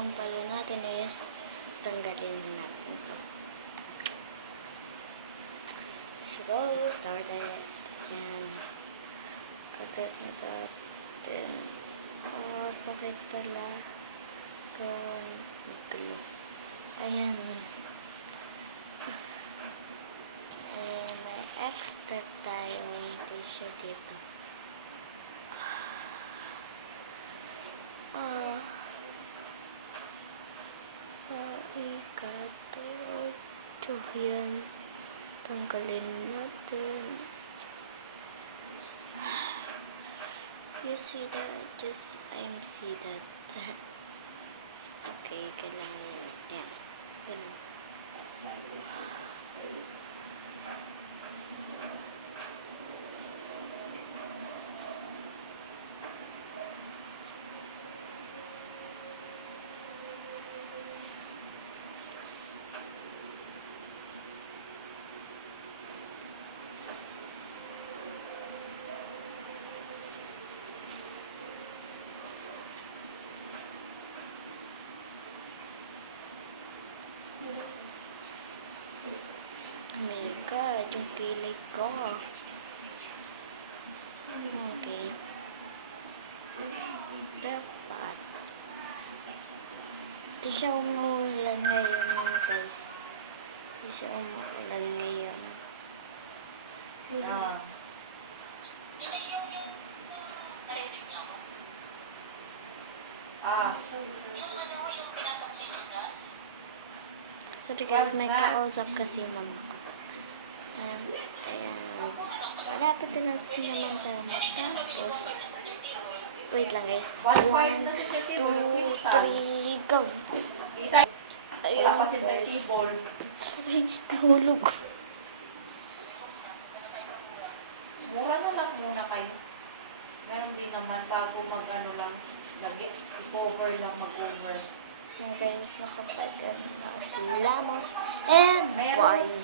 yung palo natin is tanggalin natin ito. So, start it. Ayan. Katat na natin. Oh, sakit pala. Gulo. Ayan. May extra tayong tissue dito. Ito. Yan. Tanggalin natin. You see that? I'm see that. Okay, kailangan yan. Yan. Ganun. Oh my God, yung kilay ko. Okay. Dapat. Hindi siya umuulan ngayon, guys. Hindi siya umuulan ngayon. Sorry guys, may kausap kasi mama ko. Ayan. Malapit na natin naman tayo matapos. Wait lang guys. 1, 2, 3, go! Ayun guys. Ay, nahulog. Mura na lang muna kayo. Meron din naman bago mag-ano lang. I-cover lang, mag-over. Ayan guys, nakapag-ano na ako. Lamos and bye!